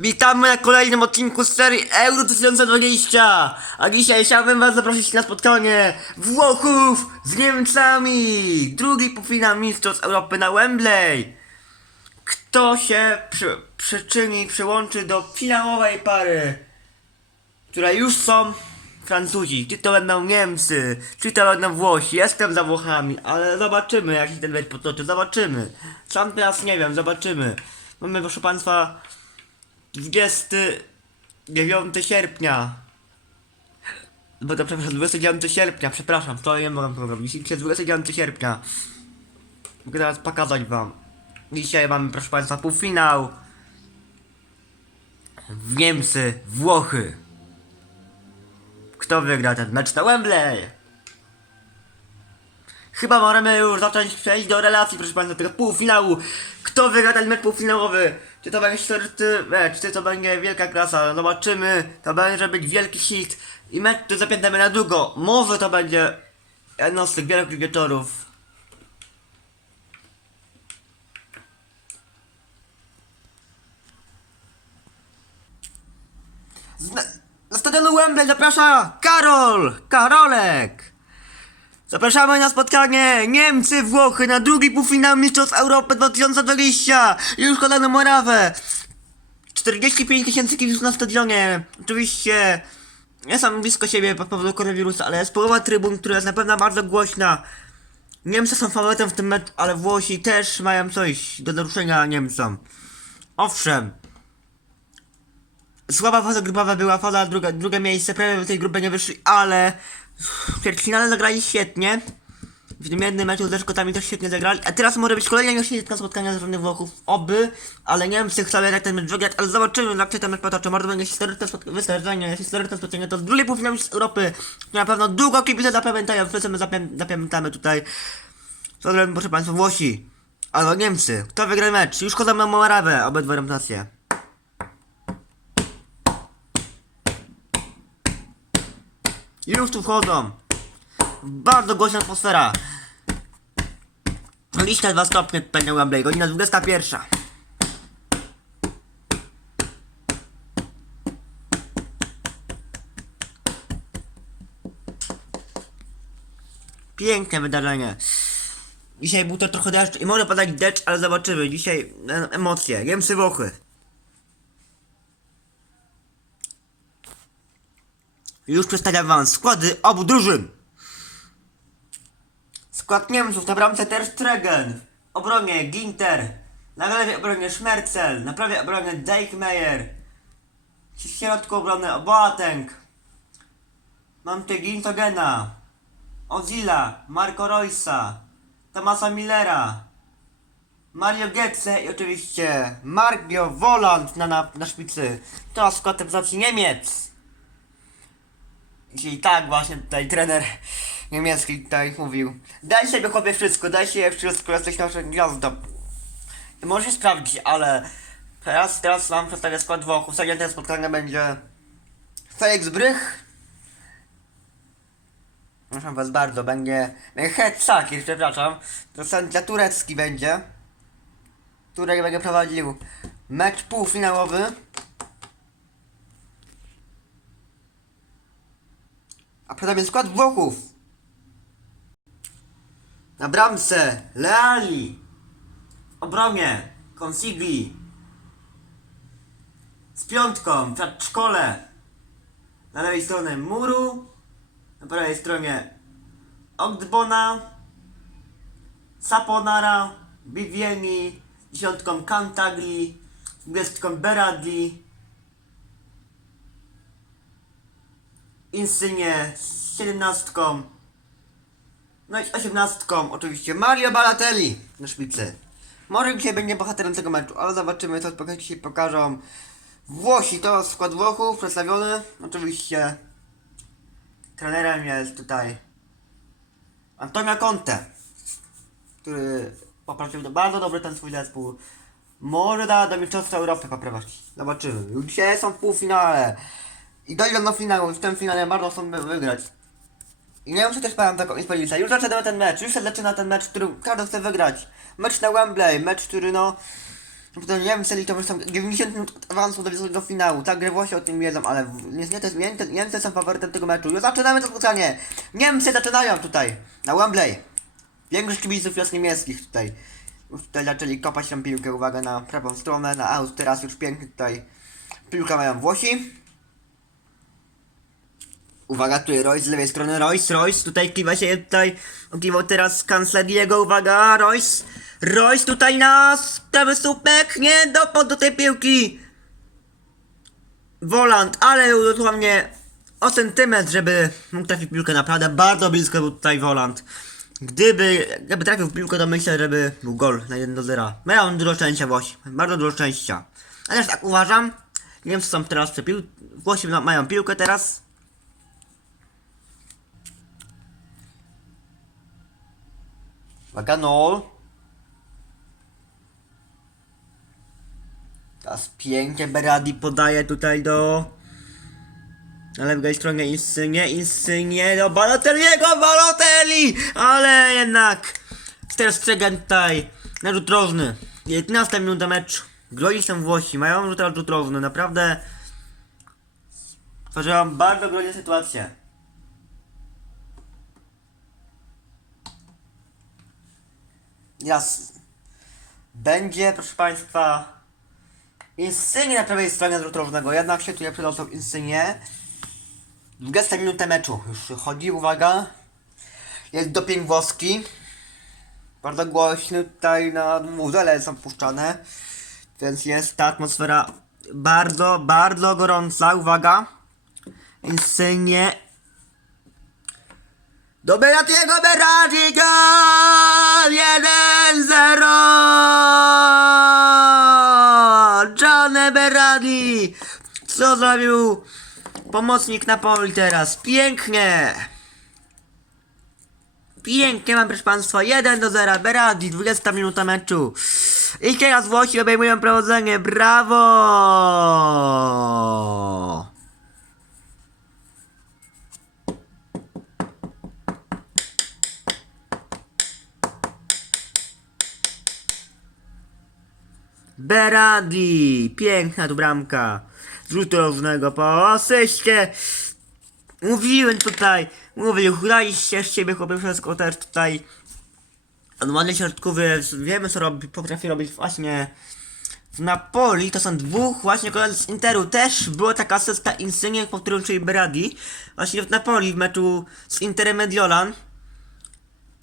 Witamy na kolejnym odcinku z serii Euro 2020! A dzisiaj chciałbym was zaprosić na spotkanie Włochów z Niemcami! Drugi półfinał Mistrzostw Europy na Wembley! Kto się przy, przyczyni, przyłączy do finałowej pary, które już są Francuzi, czy to będą Niemcy, czy to będą Włosi, jestem za Włochami, ale zobaczymy jak się ten mecz potoczy, zobaczymy. Sam teraz nie wiem, zobaczymy. Mamy proszę państwa 29 sierpnia. Bo to przepraszam, 29 sierpnia, przepraszam, to nie mogę to robić. Dzisiaj jest 29 sierpnia. Mogę teraz pokazać wam. Dzisiaj mamy, proszę państwa, półfinał. Niemcy, Włochy. Kto wygra ten mecz na Wembley? Chyba możemy już zacząć przejść do relacji, proszę Państwa, tego półfinału. Kto wygra ten mecz półfinałowy? Czy to będzie historyczny mecz, czy to będzie wielka klasa? Zobaczymy. To będzie być wielki hit. I mecz tu zapiętamy na długo. Może to będzie jedno z tych wielkich wieczorów. Z, na, na stadionu Wembley zaprasza Karol! Karolek! Zapraszamy na spotkanie Niemcy, Włochy na drugi półfinał Mistrzostw Europy 2020! Już kolejną Morawę! 45 tysięcy kibiców na stadionie. Oczywiście nie są blisko siebie pod powodu koronawirusa, ale jest połowa trybun, która jest na pewno bardzo głośna. Niemcy są faworytem w tym meczu, ale Włosi też mają coś do naruszenia Niemcom. Owszem, Słaba faza grupowa była faza druga, drugie miejsce, prawie w tej grupie nie wyszli, ale w ćwierćfinale zagrali świetnie. W tym meczu ze Szkotami też świetnie zagrali, a teraz może być kolejna świetna spotkania ze strony Włochów, oby, ale Niemcy chcą jednak ten mecz wygrać, ale zobaczymy jak się ten mecz potoczy, może będzie historyczne spot- wystarzenie, historyczne spotkanie, to z drugiej półfinału z Europy, na pewno długo kibice zapamiętają, wszyscy my zapamię- zapamiętamy tutaj, co zrobią, proszę Państwa, Włosi, albo Niemcy, kto wygra mecz, już chodzą na Morawę, obydwa reprezentacje. Już tu wchodzą. Bardzo głośna atmosfera. 22 stopnie będzie Wembley, godzina 21. Piękne wydarzenie. Dzisiaj był to trochę deszcz i może padać deszcz, ale zobaczymy. Dzisiaj e, emocje. Niemcy Włochy. Już przedstawiam wam składy obu drużyn. Skład Niemców na bramce Ter Stegen, w obronie Ginter, na lewej obronie Schmerzel, na prawej obronie Dijkmeyer, w środku obrony Boateng, mam tu Gintogena, Ozila, Marco Roysa, Tomasa Millera, Mario Götze i oczywiście Margio Woland na, na, na szpicy. To skład reprezentacji Niemiec. Czyli tak właśnie tutaj trener niemiecki tutaj mówił. Daj sobie chłopie wszystko, daj się wszystko, jesteś naszą gwiazdą. I może się sprawdzić, ale teraz, teraz wam przedstawię skład Włochów Zagięte spotkanie będzie Felix Brych. Proszę was bardzo, będzie Hetzakir, przepraszam. To sędzia turecki będzie Turek będzie prowadził mecz półfinałowy A potem skład Włochów. Na bramce Leali. W obronie Consigli. Z piątką w szkole. Na lewej stronie Muru. Na prawej stronie Ogdbona. Saponara. Bivieni. Dziesiątką Cantagli. Dwudziestką Berardi. Insynie z 17. No i z 18 oczywiście Mario Balotelli na szpicy. Może dzisiaj będzie bohaterem tego meczu, ale zobaczymy co pokażę dzisiaj pokażą. Włosi to skład Włochów przedstawiony. Oczywiście trenerem jest tutaj Antonio Conte, który poprawił do bardzo dobry ten swój zespół. Może da do Mistrzostwa Europy poprowadzić. Zobaczymy. Już dzisiaj są w półfinale. I dojdą do finału, w tym finale bardzo chcą wy- wygrać. I wiem, czy też pamiętam taką inspirację. Już zaczyna ten mecz, już się zaczyna ten mecz, który każdy chce wygrać. Mecz na Wembley, mecz, który no... To nie wiem, celi to już tam 90 minut awansu do, do finału. Tak, że Włosi o tym wiedzą, ale niestety Niemcy, Niemcy są faworytem tego meczu. Już zaczynamy to spotkanie. Niemcy zaczynają tutaj, na Wembley. Większość kibiców jest niemieckich tutaj. Już tutaj zaczęli kopać tą piłkę, uwaga na prawą stronę, na aut, teraz już pięknie tutaj piłkę mają Włosi. Uwaga, tutaj Royce z lewej strony, Royce, Royce, tutaj kiwa się tutaj, kiwał teraz kancelariego, uwaga, Royce, Royce tutaj na prawy słupek, nie dopad do tej piłki. Woland, ale dosłownie o centymetr, żeby mógł trafić piłkę, naprawdę bardzo blisko był tutaj Woland. Gdyby, gdyby trafił w piłkę, to myślę, żeby był gol na 1 do 0. Mają dużo szczęścia Włosi, bardzo dużo szczęścia. Ale też tak uważam, nie wiem co są teraz przy pił... Włosi ma- mają piłkę teraz, Uwaga, Nol. Teraz pięknie Berardi podaje tutaj do... Na lewej stronie Insynie, Insynie do Balotelliego, Balotelli! Ale jednak... Ter Stegen tutaj na rzut rożny. 11 minuta mecz. Groi są Włosi, mają rzut, rożny, naprawdę... Tworzyłam bardzo groźne sytuacje. Jas. Będzie, proszę Państwa, Insynie na prawej stronie rzut rożnego. Jednak się tutaj przydał Insynie. 20 minutę meczu już chodzi, uwaga. Jest doping włoski. Bardzo głośny tutaj na muzele są puszczane. Więc jest ta atmosfera bardzo, bardzo gorąca. Uwaga. Insynie do Beratiego Berati gol! 1-0! Gianne Berardi! Co zrobił pomocnik Napoli teraz? Pięknie! Pięknie mam proszę Państwa, 1 do 0, Berardi, 20 minuta meczu. I teraz Włosi obejmują prowadzenie, brawo! Berardi! Piękna tu bramka. Z rzutu rożnego po asyście. Mówiłem tutaj. Mówił, chlaliście z ciebie chłopie wszystko też tutaj. Normalnie środkowy, wiemy co robi, potrafi robić właśnie w Napoli, to są dwóch właśnie kolegów z Interu, też była taka asysta Insynie, po którym czyli Berardi, właśnie w Napoli w meczu z Interem Mediolan,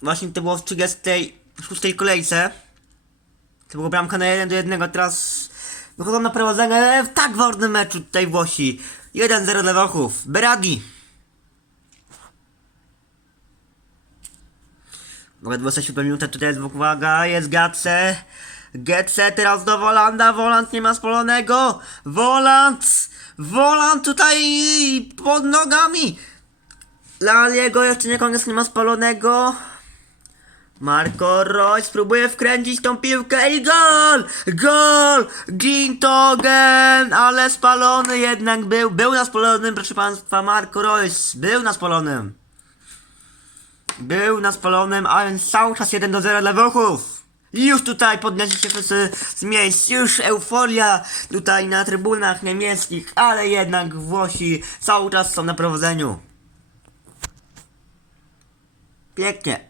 właśnie to było w 36 kolejce, to była bramka na 1 do 1, teraz wychodzą na prowadzenie w tak ważnym meczu tutaj Włosi, 1-0 dla Włochów, Berardi. Mogę 27 minut, tutaj jest uwaga, jest Gatse. Getze teraz do Wolanda, Woland nie ma spalonego. Woland, Woland tutaj pod nogami. Laliego jeszcze nie koniec nie ma spalonego. Marco Royce próbuje wkręcić tą piłkę i gol! Gol! Gintogen! Ale spalony jednak był. Był na spalonym, proszę państwa, Marco Royce. Był na spalonym. Był na spalonym, a więc cały czas 1 do 0 dla Włochów. Już tutaj podnieśli się wszyscy z miejsc, już euforia tutaj na trybunach niemieckich, ale jednak Włosi cały czas są na prowadzeniu. Pięknie.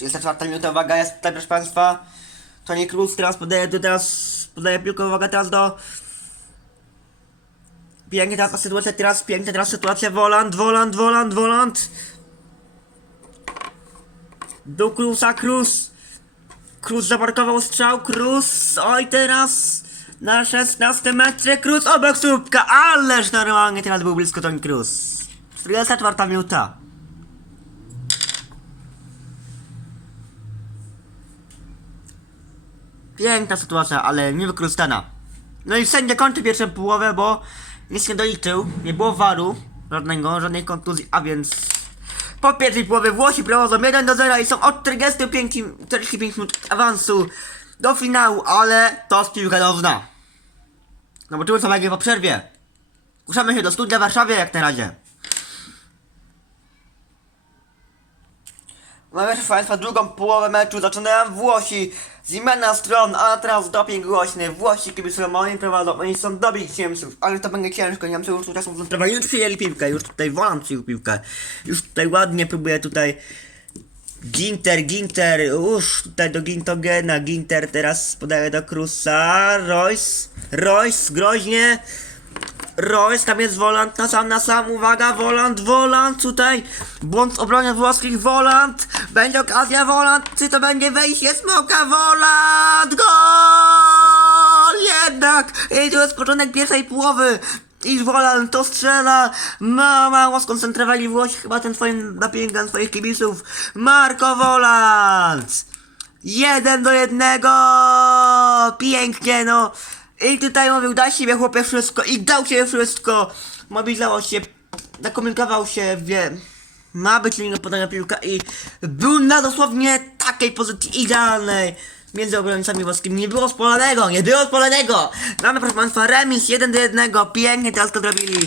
34 minuta, uwaga, jest tutaj proszę Państwa. Toni Kroos teraz podaje, teraz podaje piłkę, uwaga, teraz do... Pięknie teraz sytuacja, teraz pięknie teraz sytuacja, Woland, Woland, Woland, Woland. Do Krusa, Krus. Krus zaparkował strzał, Krus. Oj, teraz na 16 metrze, Krus obok słupka, ależ normalnie teraz był blisko Toni Krus. 44 minuta. Piękna sytuacja, ale niewykorzystana. No i sędzia kończy pierwszą połowę, bo nic nie doliczył, nie było waru żadnego, żadnej kontuzji, a więc po pierwszej połowie Włosi prowadzą 1 do 0 i są od 45, 45 minut awansu do finału, ale to z piłka nożna. Zobaczymy co będzie po przerwie. Kuszamy się do studia w Warszawie jak na razie. Mamy proszę Państwa drugą połowę meczu, zaczynają Włosi Zmiana stron, a teraz doping głośny. Włosi kibicują oni prowadzą, oni są dobić Niemców, ale to będzie ciężko. Niemcy już tutaj są prawie już przyjęli piłkę, już tutaj Wolan przyjął piłkę. Już tutaj ładnie próbuje tutaj Ginter, Ginter, już tutaj do Gintogena, Ginter teraz podaje do Krusa, Royce, Royce, groźnie, Royce, tam jest Wolant na sam, na sam, uwaga, Wolant, Wolant, tutaj, błąd w włoskich, Wolant, będzie okazja, Wolant, czy to będzie wejście smoka, Wolant, gol, jednak, i tu jest początek pierwszej połowy, i Wolant to strzela, ma, mało skoncentrowali Włosi chyba ten swoim napięgiem swoich kibiców, Marko Wolant, jeden do jednego, pięknie, no, i tutaj mówił, daj siebie chłopie wszystko i dał siebie wszystko. Mobilizował się, zakomunikował się, wie, ma być liniją podania piłka i był na dosłownie takiej pozycji idealnej. Między obrońcami włoskimi nie było spolonego, nie było spolonego. Mamy proszę państwa remis 1 do 1, pięknie teraz to zrobili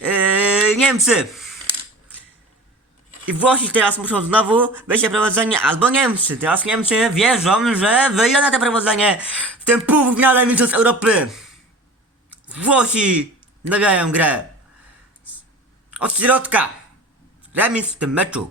yy, Niemcy. I Włosi teraz muszą znowu wejść na prowadzenie, albo Niemcy. Teraz Niemcy wierzą, że wyjdą na to prowadzenie w tym półfinale Mistrzostw Europy. Włosi nawiają grę. Od środka. Remis w tym meczu.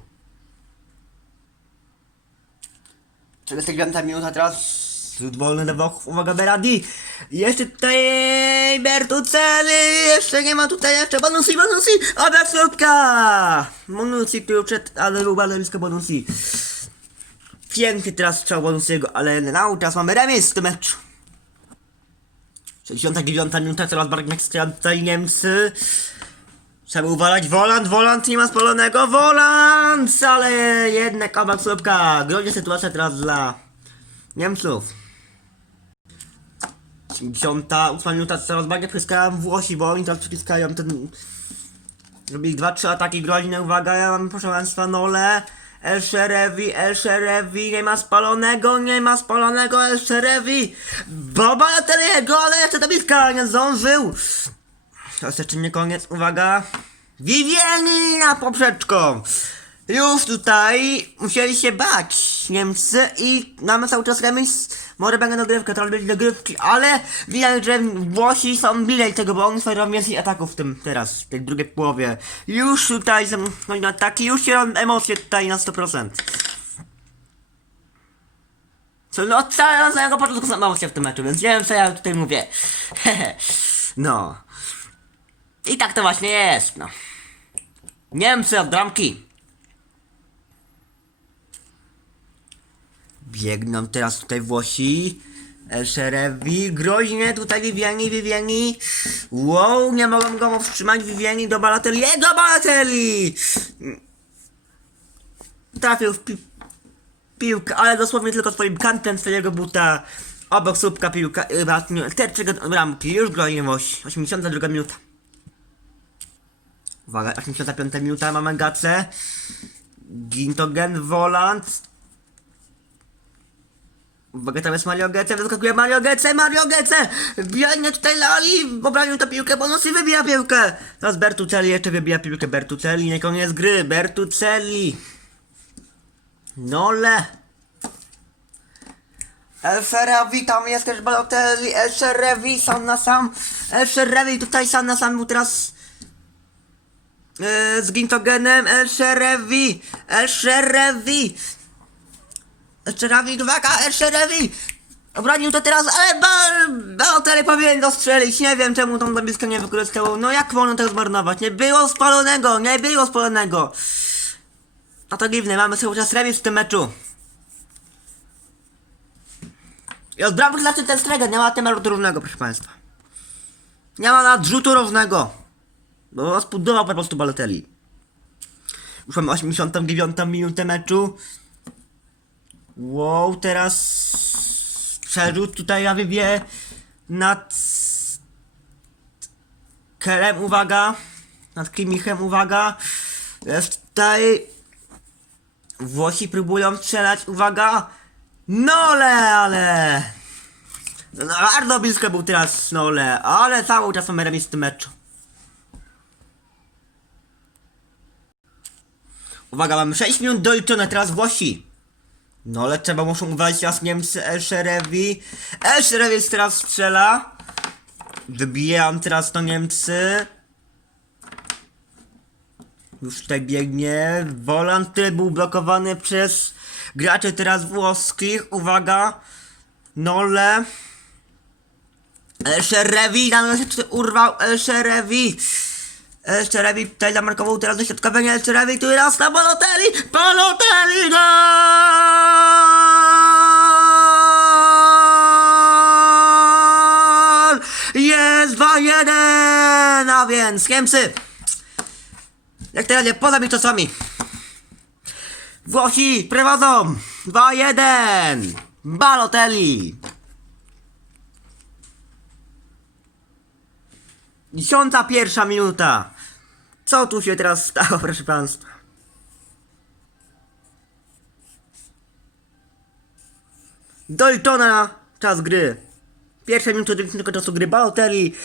49 minuta teraz. Rzut wolny do boków. Uwaga Berardi. Jeszcze tutaj Bertuceli. Jeszcze nie ma tutaj jeszcze Bonusi, Bonusi. Obiad słupka. Bonusi, który przed, bardzo blisko Bonusi. Piękny teraz strzał Bonusiego, ale na teraz mamy remis w tym meczu. 69 minuta, coraz bardziej jak tutaj Niemcy. Trzeba uwalać Woland, Woland nie ma spalonego, Woland! Ale jednak obak słupka. Groźna sytuacja teraz dla Niemców. 78 minuta coraz bardziej przyciskają Włosi, bo oni teraz przyciskają ten... Robili 2-3 ataki groźne, uwaga, ja mam proszę państwa Nole. El Sherevi, El Sherevi, nie ma spalonego, nie ma spalonego El Sherevi. Boba Lateriego, ale jeszcze do bliska nie zdążył. To jest jeszcze nie koniec, uwaga. Vivieni na poprzeczką. Już tutaj musieli się bać Niemcy i mamy cały czas remis. Może będzie dogrywka, to będzie dogrywki, ale widać, że Włosi są bliżej tego, bo oni swoją więcej ataków w tym teraz, w tej drugiej połowie. Już tutaj są no, ataki, już się robią emocje tutaj na 100%. Co, no od samego początku są emocje w tym meczu, więc wiem co ja tutaj mówię. no. I tak to właśnie jest, no. Niemcy od bramki. Biegną teraz tutaj Włosi. El Sherevi, groźnie tutaj Viviani, Viviani. Wow, nie mogą go wstrzymać Viviani do Balotelliego, Balotelli! Trafił w pi piłkę, ale dosłownie tylko swoim kantem swojego buta. Obok słupka piłka, yy, te trzy bramki, już groźnie Włosi. 82 minuta. Uwaga, 85 minuta, mamy Gace. Gintogen, Volant. Uwaga, tam jest Mario Gece, wyskakuje Mario Gece, Mario Gece! Biegnie tutaj Lali, obranił tę piłkę, Bonusi wybija piłkę! Teraz Bertucelli jeszcze wybija piłkę, Bertucelli, nie koniec gry, Bertucelli! Nole! El Sherevi, tam jest też Balotelli, El Sherevi, sam na sam, El Sherevi tutaj sam na sam był teraz e, z Gintogenem, El Sherevi, El Sherevi, uwaga, El Sherevi, obronił to teraz, ale Bal- Balotelli powinien dostrzelić, nie wiem czemu tą dobiskę nie wykorzystał, no jak wolno tego zmarnować, nie było spalonego, nie było spalonego. A to dziwne, mamy cały czas remis w tym meczu. I od bramki znaczy ten Stregen nie ma tematu równego, proszę państwa. Nie ma nadrzutu równego. Bo zbudował po prostu Balotelli. Już mamy 89 minutę meczu. Wow, teraz przerzut tutaj ja wybiję nad Kelem, uwaga. Nad Kimichem, uwaga. Jest tutaj Włosi próbują strzelać, uwaga! Nole, ale... Bardzo blisko był teraz Nole, ale cały czas mamy remis w tym meczu. Uwaga, mamy 6 minut doliczone, teraz Włosi. No ale trzeba muszą uważać teraz Niemcy Elszerewi. Elszerewi teraz strzela. Wybijam teraz to Niemcy. Już tutaj biegnie. Wolant, który był blokowany przez graczy teraz włoskich. Uwaga. Nole. Elszerewi, na się tutaj urwał Elszerewi. Elszerewi tutaj zamarkował teraz dośrodkowanie Elszerewi, który raz na Balotelli. Balotelli gol! Jest 2-1! A więc Niemcy. Jak teraz nie poza mi czasami. Włosi prowadzą 2-1. Balotelli. Dziesiąta pierwsza minuta. Co tu się teraz stało, proszę państwa? Dojtona czas gry. Pierwsze minuty do czasu gry Balotelli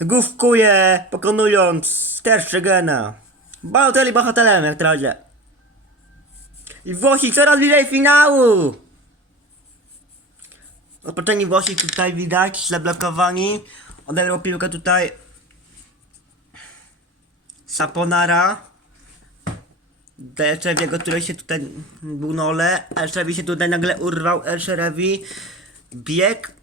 główkuje, pokonując Terszegena. Balotelli bohaterem jak na. I Włosi coraz bliżej finału! Odpoczęli Włosi tutaj widać, zablokowani. Odebrał piłkę tutaj Saponara. Elczewiego, który się tutaj był nole. Elczewi się tutaj nagle urwał. Elczerewi bieg.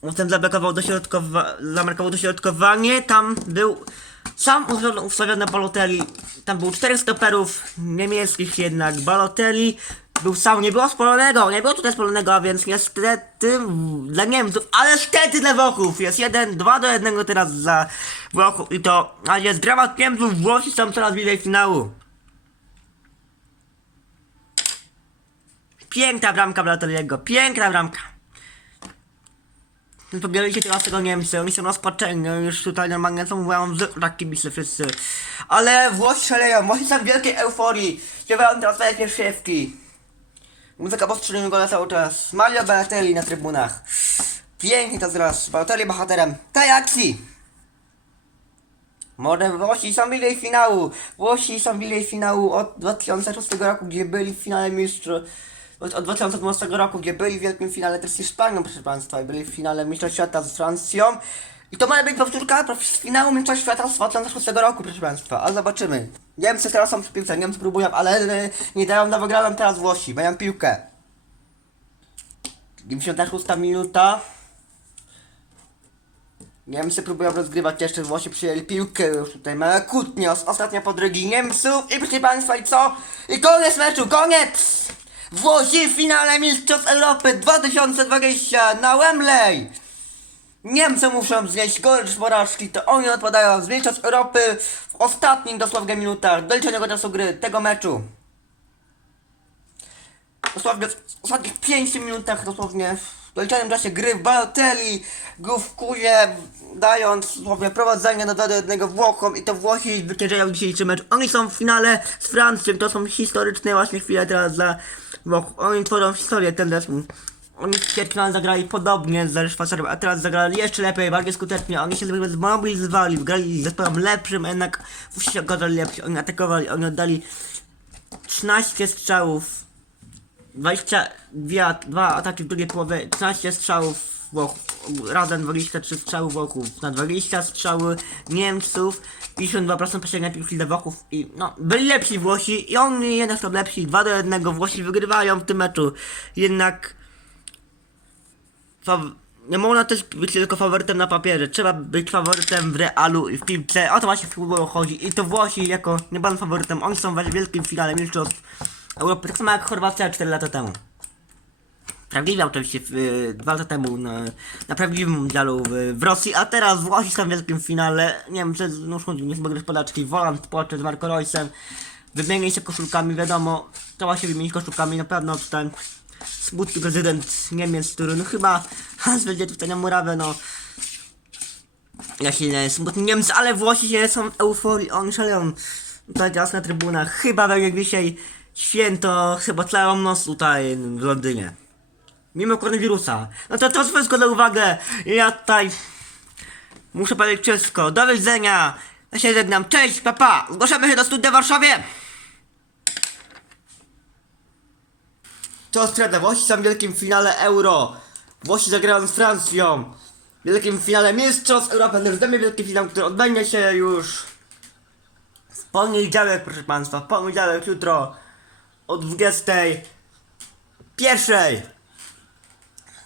Potem zablokował dośrodkowa zamarkował dośrodkowanie. Tam był sam ustawiony- ustawiony Balotelli. Tam był czterech stoperów niemieckich jednak. Balotelli był sam, nie było spalonego, nie było tutaj spalonego, więc niestety dla Niemców, ale niestety dla Włochów jest 1, 2 do 1 teraz za Włochów i to, a jest dramat Niemców, Włosi są coraz bliżej finału. Piękna bramka Balotelliego, piękna bramka. Pobierali się teraz tego Niemcy, oni są rozpaczeni, no już tutaj normalnie są mówią z tak kibice wszyscy. Ale Włosi szaleją, Włosi są w wielkiej euforii, śpiewają teraz swoje pierwszewki. Muzyka postrzelił go cały czas. Mario Balotelli na trybunach. Pięknie to zaraz. Balotelli bohaterem tej akcji. Może Włosi są bliżej finału. Włosi są bliżej finału od 2006 roku, gdzie byli w finale mistrzów. Od od 2012 roku, gdzie byli w wielkim finale też z Hiszpanią, proszę Państwa, i byli w finale Mistrzostw Świata z Francją. I to ma być powtórka z finału Mistrzostw Świata z 2006 roku, proszę Państwa, ale zobaczymy. Niemcy teraz są przy piłce, Niemcy próbują, ale e, nie dają na wygraną teraz Włosi, mają piłkę. 96 minuta. Niemcy próbują rozgrywać jeszcze, Włosi przyjęli piłkę już tutaj, mała kłótnia, os- ostatnia po drogi Niemców i proszę Państwa i co? I koniec meczu, koniec! Włosi w finale Mistrzostw Europy 2020 na Wembley! Niemcy muszą znieść gorycz porażki, to oni odpadają z Mistrzostw Europy w ostatnich dosłownie minutach doliczonego czasu gry tego meczu. Dosłownie w ostatnich 5 minutach dosłownie w doliczonym czasie gry Balotelli główkuje dając dosłownie prowadzenie na 2 do 1 Włochom i to Włosi zwyciężają dzisiejszy mecz. Oni są w finale z Francją, to są historyczne właśnie chwile teraz dla Włochów. Oni tworzą historię ten zespół. Oni ćwierćfinale zagrali podobnie z Szwajcarią, a teraz zagrali jeszcze lepiej, bardziej skutecznie. Oni się zmobilizowali, grali z zespołem lepszym, jednak się okazali lepsi. Oni atakowali, oni oddali 13 strzałów 22 dwa ataki w drugiej połowie, 13 strzałów Włochów, razem 23 strzały Włochów, na 20 strzały Niemców, 52% posiadania piłki dla Włochów i no, byli lepsi Włosi i oni jednak są lepsi, 2 do 1 Włosi wygrywają w tym meczu, jednak nie można też być tylko faworytem na papierze, trzeba być faworytem w realu i w piłce, o to właśnie w futbolu chodzi i to Włosi jako nie będą faworytem, oni są w wielkim finale mistrzostw Europy, tak samo jak Chorwacja 4 lata temu. Prawdziwie oczywiście y, dwa lata temu na, na prawdziwym mundialu w, w Rosji, a teraz Włosi są w wielkim finale. Nie wiem, czy no, nie zbogry z podaczki. Wolant płacze z Marco Reusem. Wymienię się koszulkami, wiadomo. To właśnie wymienić koszulkami, na pewno tutaj smutny prezydent Niemiec, który no chyba Hans będzie tutaj na murawę, no. Ja silny, smutny Niemcy, ale Włosi się są w euforii, oni szaleją tutaj teraz na trybunach. Chyba będzie dzisiaj święto, chyba całą noc tutaj w Londynie. Mimo koronawirusa. No to to wszystko na uwagę. Ja tutaj muszę powiedzieć wszystko. Do widzenia. Ja się żegnam. Cześć, papa. Zgłaszamy się do studia w Warszawie. To strata, Włosi są w wielkim finale Euro. Włosi zagrają z Francją. W wielkim finale Mistrzostw Europy. Najdemy wielki finał, który odbędzie się już w poniedziałek, proszę Państwa. W poniedziałek, jutro o 20. Pierwszej.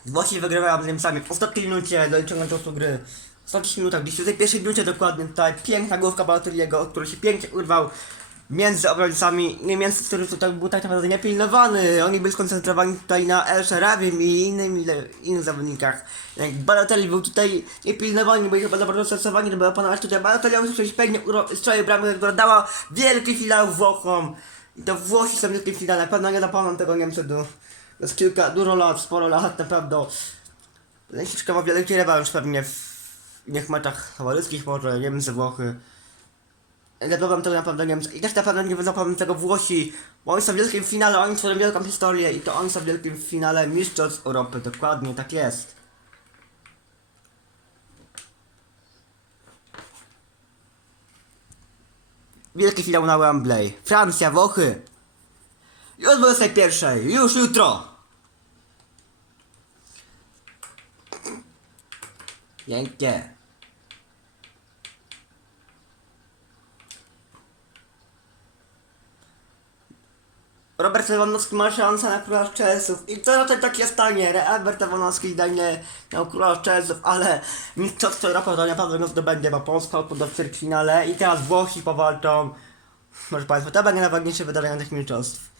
Włosi wygrywają z Niemcami w ostatniej minucie doliczonego czasu gry. W ostatnich minutach, w tej pierwszej minucie dokładnie tutaj piękna główka Balotelliego, który się pięknie urwał między obrońcami Niemiec, który tutaj był tak naprawdę niepilnowany. Oni byli skoncentrowani tutaj na El Sharabim i innym, innych zawodnikach. Jak Balotelli był tutaj niepilnowany, byli chyba bardzo stresowani, żeby opanować tutaj Balotelli, on pięknie uro- strzelił bramę, która dała wielki finał Włochom. I to Włosi są wielkim finale, na pewno nie zapomną tego Niemcy do, jest kilka, dużo lat, sporo lat, naprawdę. Lęsiczka ma wielki rewanż pewnie w innych meczach towarzyskich, może Niemcy, Włochy. Nie dodam tego naprawdę Niemcy. I też na pewno nie zapomnę tego Włosi, bo oni są w wielkim finale, oni tworzą wielką historię i to oni są w wielkim finale Mistrzostw Europy, dokładnie tak jest. Wielki finał na Wembley. Francja, Włochy. Już 21, już jutro. Pięknie. Robert Lewandowski ma szansę na króla Chelsów i to raczej tak się stanie. Robert Lewandowski danie miał króla Chelsów, ale mistrzostwo Europy to naprawdę go zdobędzie, bo Polska odpadła w ćwierćfinale i teraz Włosi powalczą. Może Państwo, to będzie najważniejsze wydarzenie tych mistrzostw.